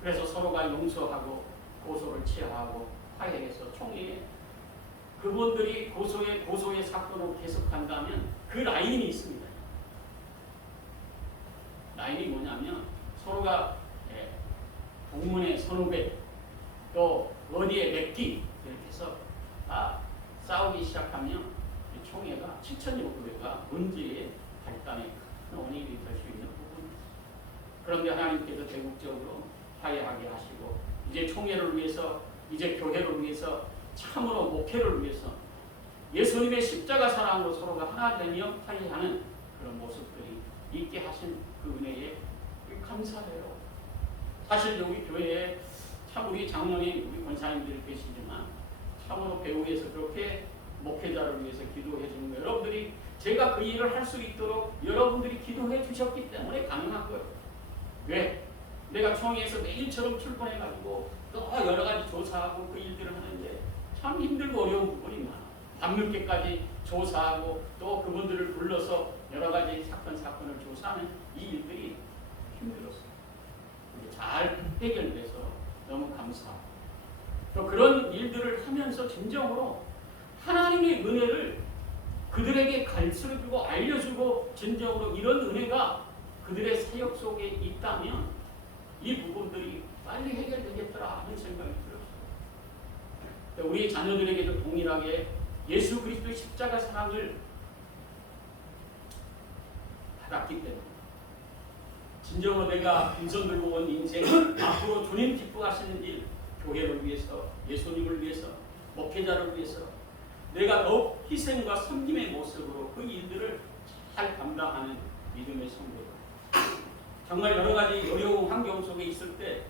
그래서 서로가 용서하고 고소를 취하하고 화해해서 총회에 그분들이 고소의 사건을 계속한다면 그 라인이 있습니다. 라인이 뭐냐면 서로가 동문회 선후배 또 어디에 맺기 이렇게 해서 싸우기 시작하면 총회가 7,000여 교회가 문제의 발단의 큰 원인이 될 수 있는 부분입니다. 그런데 하나님께서 대국적으로 화해하게 하시고 이제 총회를 위해서 이제 교회를 위해서 참으로 목회를 위해서 예수님의 십자가 사랑으로 서로가 하나 되며 화해하는 그런 모습들이 있게 하신 그 은혜에 감사해요. 사실 여기 교회에 참 우리 장로님 우리 권사님들이 계시지만 참으로 배후에서 그렇게 목회자를 위해서 기도해 주는 거 여러분들이 제가 그 일을 할 수 있도록 여러분들이 기도해 주셨기 때문에 가능한 거예요. 왜? 내가 총회에서 매일처럼 출근해가지고 또 여러 가지 조사하고 그 일들을 하는데 참 힘들고 어려운 부분이 많아. 밤늦게까지 조사하고 또 그분들을 불러서 여러 가지 사건을 조사하는 이 일들이 힘들었어요. 잘 해결돼서 너무 감사하고 또 그런 일들을 하면서 진정으로 하나님의 은혜를 그들에게 가르쳐주고 알려주고 진정으로 이런 은혜가 그들의 사역 속에 있다면 이 부분들이 빨리 해결되겠더라 하는 생각이 들었어요. 우리 자녀들에게도 동일하게 예수 그리스도의 십자가 사랑을 받았기 때문에 진정으로 내가 빈손 들고 온 인생 앞으로 주님 기뻐하시는 일 교회를 위해서 예수님을 위해서 목회자를 위해서 내가 더욱 희생과 섬김의 모습으로 그 일들을 잘 감당하는 믿음의 성도들. 정말 여러 가지 어려운 환경 속에 있을 때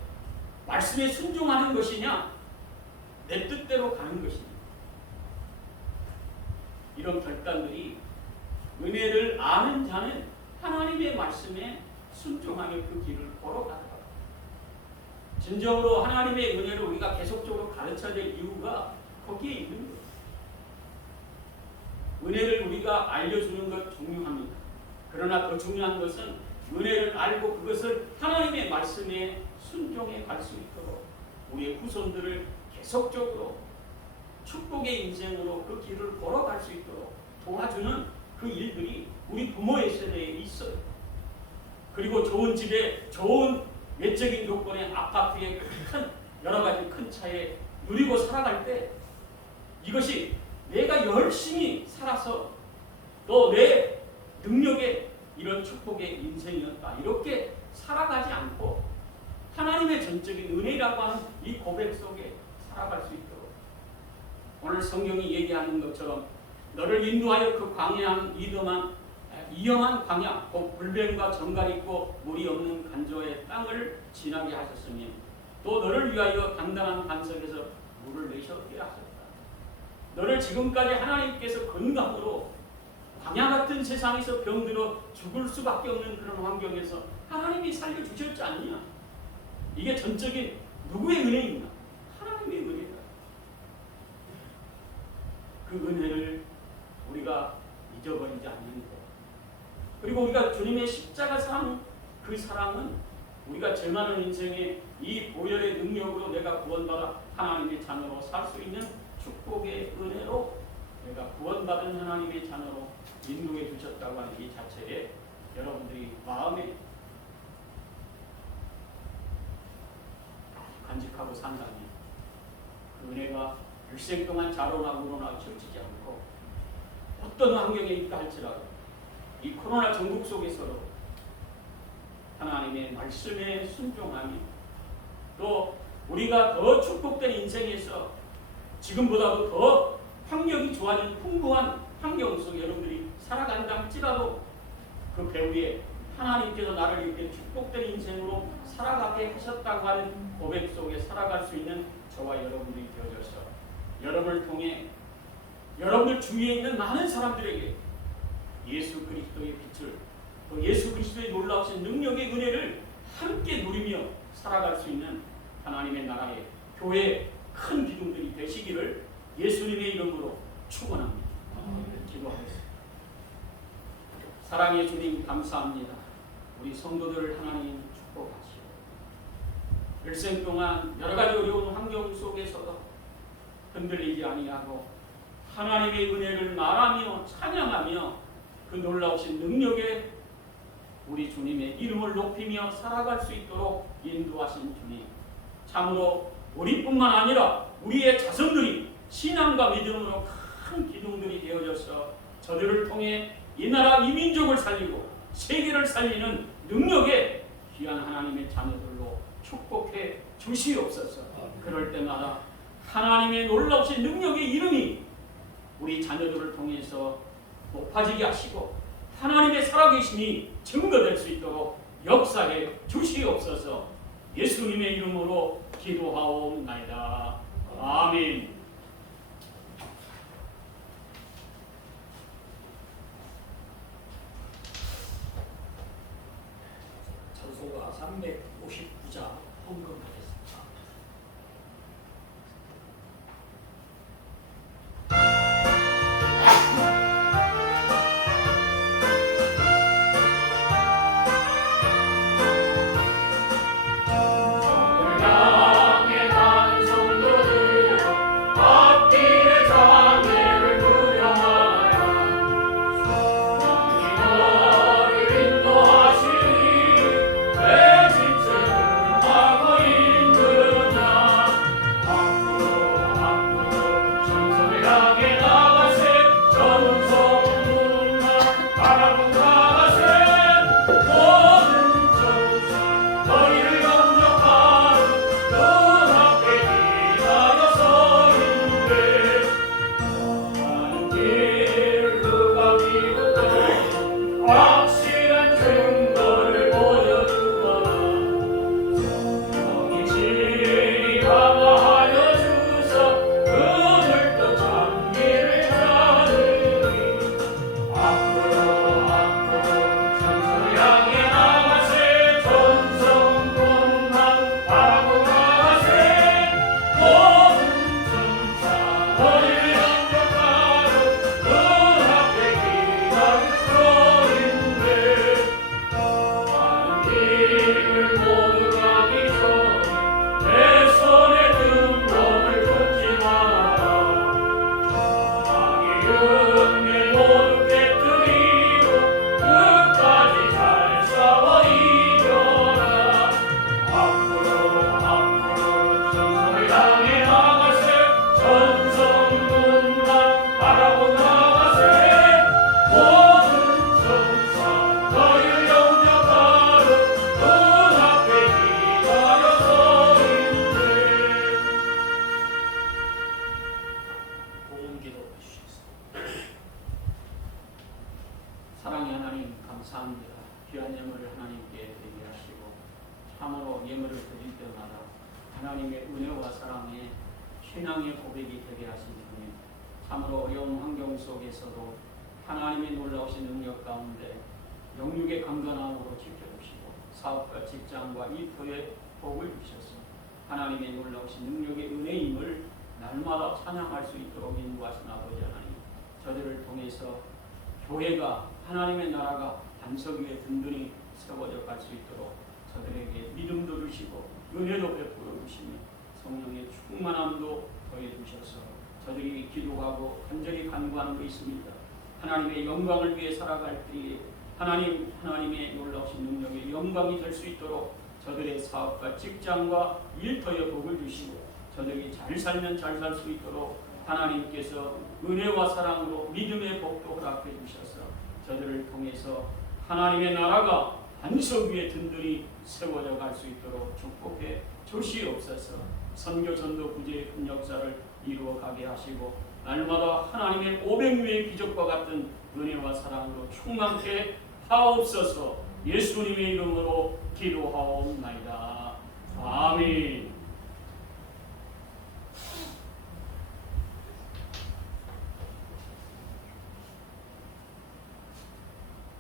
말씀에 순종하는 것이냐 내 뜻대로 가는 것이냐 이런 결단들이 은혜를 아는 자는 하나님의 말씀에 순종하며 그 길을 걸어가더라. 진정으로 하나님의 은혜를 우리가 계속적으로 가르쳐야 될 이유가 거기에 있는 거예요. 은혜를 우리가 알려주는 것 중요합니다. 그러나 더 중요한 것은 은혜를 알고 그것을 하나님의 말씀에 순종해 갈 수 있도록 우리의 후손들을 계속적으로 축복의 인생으로 그 길을 걸어갈 수 있도록 도와주는 그 일들이 우리 부모의 세대에 있어요. 그리고 좋은 집에 좋은 외적인 조건의 아파트에 큰 여러 가지 큰 차에 누리고 살아갈 때 이것이 내가 열심히 살아서 또 내 능력에 이런 축복의 인생이었다 이렇게 살아가지 않고 하나님의 전적인 은혜라고 하는 이 고백 속에 살아갈 수 있도록 오늘 성경이 얘기하는 것처럼 너를 인도하여 그 광야한 이더만 위험한 광야, 곧 불뱀과 정갈이 있고 물이 없는 간조의 땅을 지나게 하셨으니 또 너를 위하여 단단한 반석에서 물을 내셨게 하셨다. 너를 지금까지 하나님께서 건강으로 광야 같은 세상에서 병들어 죽을 수밖에 없는 그런 환경에서 하나님이 살려주셨지 않느냐? 이게 전적인 누구의 은혜입니까? 하나님의 은혜다. 그 은혜를 우리가 잊어버리지 않는 것. 그리고 우리가 주님의 십자가 사랑, 그 사랑은 우리가 죄 많은 인생에 이 보혈의 능력으로 내가 구원받아 하나님의 자녀로 살 수 있는 축복의 은혜로 내가 구원받은 하나님의 자녀로 인도해 주셨다고 하는 이 자체에 여러분들이 마음에 간직하고 산다니 그 은혜가 일생 동안 자로나고 우러나고 치우치지 않고 어떤 환경에 있다 할지라도 이 코로나 전국 속에서도 하나님의 말씀에 순종하며 또 우리가 더 축복된 인생에서 지금보다도 더 환경이 좋아진 풍부한 환경 속에 여러분들이 살아간다 할지라도 그 배후에 하나님께서 나를 이렇게 축복된 인생으로 살아가게 하셨다고 하는 고백 속에 살아갈 수 있는 저와 여러분들이 되어져서 여러분을 통해 여러분들 주위에 있는 많은 사람들에게 예수 그리스도의 빛을 또 예수 그리스도의 놀라우신 능력의 은혜를 함께 누리며 살아갈 수 있는 하나님의 나라의 교회의 큰 기둥들이 되시기를 예수님의 이름으로 축원합니다. 기도하겠습니다. 사랑의 주님 감사합니다. 우리 성도들을 하나님 축복하시오. 일생 동안 여러 가지 어려운 환경 속에서도 흔들리지 아니하고 하나님의 은혜를 말하며 찬양하며 그 놀라우신 능력에 우리 주님의 이름을 높이며 살아갈 수 있도록 인도하신 주님, 참으로 우리뿐만 아니라 우리의 자손들이 신앙과 믿음으로 큰 기둥들이 되어져서 저들을 통해 이 나라 이 민족을 살리고 세계를 살리는 능력에 귀한 하나님의 자녀들로 축복해 주시옵소서. 그럴 때마다 하나님의 놀라우신 능력의 이름이 우리 자녀들을 통해서 높아지게 하시고 하나님의 살아계심이 증거될 수 있도록 역사해 주시옵소서. 예수님의 이름으로 기도하옵나이다. 아멘. 찬송가 359자 헌금하겠습니다. 인도하시니 내 지체를 하고 있는 예물을 드릴 때마다 하나님의 은혜와 사랑에 신앙의 고백이 되게 하신 주님, 참으로 어려운 환경 속에서도 하나님의 놀라우신 능력 가운데 영육의 강건함으로 지켜주시고 사업과 직장과 일터에 복을 주셔서 하나님의 놀라우신 능력의 은혜임을 날마다 찬양할 수 있도록 인도하신 아버지 하나님, 저들을 통해서 교회가, 하나님의 나라가 반석 위에 든든히 세워져 갈 수 있도록 저들에게 믿음도 주시고 은혜도 베풀어 주시며 성령의 충만함도 더해 주셔서 저들이 기도하고 간절히 간구하는 거 있습니다. 하나님의 영광을 위해 살아갈 때에 하나님의 놀라우신 능력의 영광이 될 수 있도록 저들의 사업과 직장과 일터에 복을 주시고 저들이 잘 살면 잘 살 수 있도록 하나님께서 은혜와 사랑으로 믿음의 복도 허락해 주셔서 저들을 통해서 하나님의 나라가 반석 위에 든든히 세워져 갈 수 있도록 축복해 주시옵소서. 선교 전도 구제의 큰 역사를 이루어가게 하시고 날마다 하나님의 500명의 기적과 같은 은혜와 사랑으로 충만케 하옵소서. 예수님의 이름으로 기도하옵나이다. 아멘.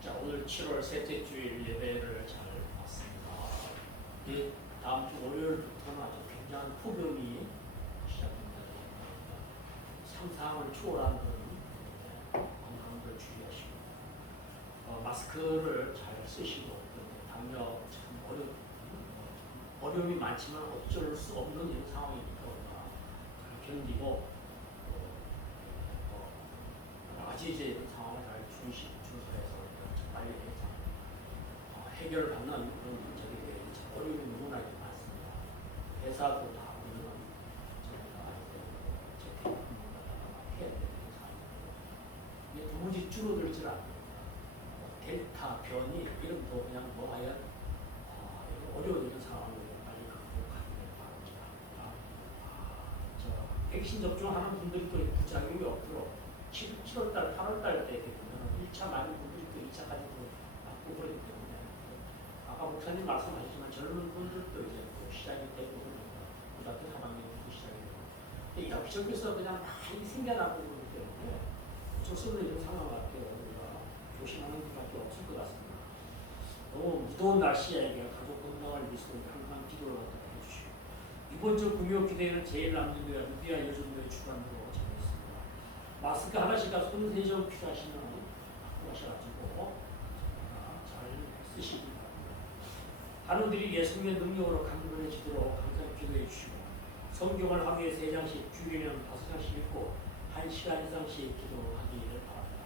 자, 오늘 7월 셋째 주일 예배를 잘 봤습니다. 이제 다음 주 월요일부터는 아주 굉장한 폭염이 시작됩니다. 상상을 초월하는 건강을 주의하시고 마스크를 잘 쓰시고 방역 참 어려움이 많지만 어쩔 수 없는 이런 상황이니까 잘 견디고 아직 이제 이런 상황을 잘 준수해서 빨리 해결받는 그런 문제들이 어려움이 너무나 많습니다. 회사도 다 우리는 재택근무가 해야 되는 상황이고 이게 도무지 줄어들질 않습니다. 델타 변이 이런 거 그냥 아예 어려워지는 상황으로 빨리 극복하기를 바랍니다. 백신 접종하는 분들이 또 부작용이 없도록 7월달, 8월달 때 보면 1차 많은 분들이 또 2차까지 맞고 그러기 때문에 아까 목사님 말씀하셨지만 젊은 분들도 이제 또 시작이 되고 그러니까 고등학교 3학년부터 시작이 되고 여기저기서 그냥 많이 생겨나고 그러기 때문에 어쩔 수 없는 이런 상황 같아요. 우리가 조심하는 것밖에 없을 것 같습니다. 너무 무더운 날씨에 가족 건강을 위해서 항상 기도를 해주시고 이번 주 금요 기도회는 제일 남기도와 루비아 여전도의 주관으로 정했습니다. 마스크 하나씩 손 세정 필요하시면 갖고 가셔가지고 잘 쓰시기 바랍니다. 하루들이 예수님의 능력으로 강건해지도록 항상 기도해 주시고 성경을 하루에 3장씩 주일에는 5장씩 읽고 1시간 이상씩 기도하기를 바랍니다.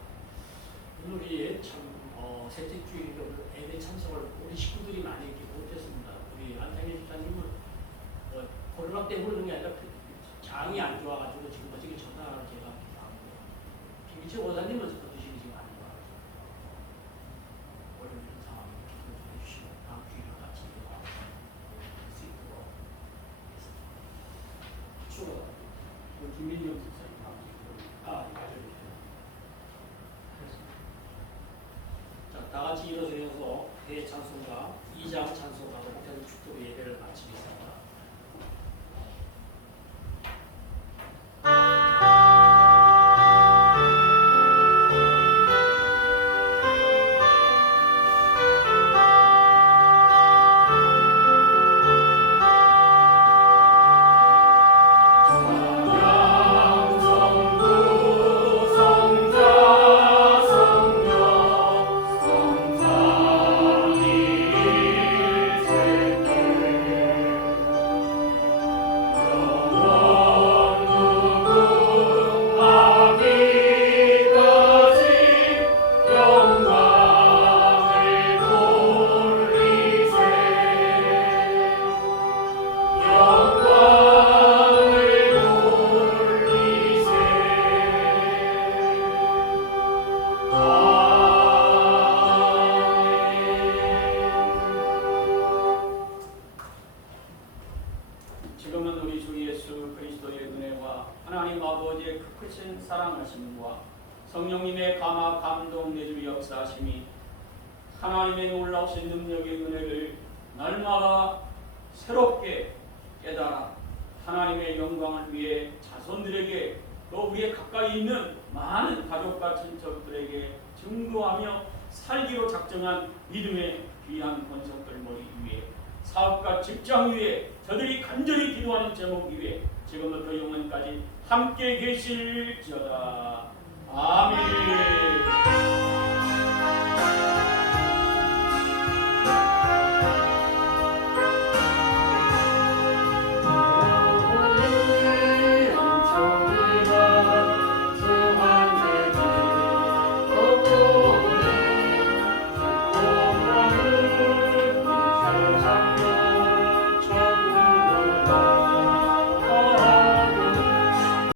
오늘이 참 셋째 주일인데 오늘 예배 참석을 우리 식구들이 많이 이렇게 못했습니다. 우리 안상일 집사님은 코로나 때문에 그런 게 아니라 장이 안 좋아가지고 지금 어저께 전화를 제가 하는데 김기철 원사님은 어떠시기 지금 안 좋아서 어려운 상황에 기도 좀 해주시고 다음 주일에 같이 기도할 수 있도록 하겠습니다. 추가 김민영 집사님 맞아요. 자, 다 같이 일어서서 대찬송가 2장 찬송가로 목사님 축도 예배를 마치겠습니다. 지금은 우리 주 예수 그리스도의 은혜와 하나님 아버지의 크신 사랑하심과 성령님의 감화 감동 내주 역사하심이 하나님의 놀라우신 능력의 은혜를 날마다 새롭게 깨달아 하나님의 영광을 위해 자손들에게 또 우리의 가까이 있는 많은 가족과 친척들에게 증거하며 살기로 작정한 믿음의 귀한 권속들 머리 위에 사업과 직장 위에 저들이 간절히 기도하는 제목 위에 지금부터 영원까지 함께 계실지어다. 아멘.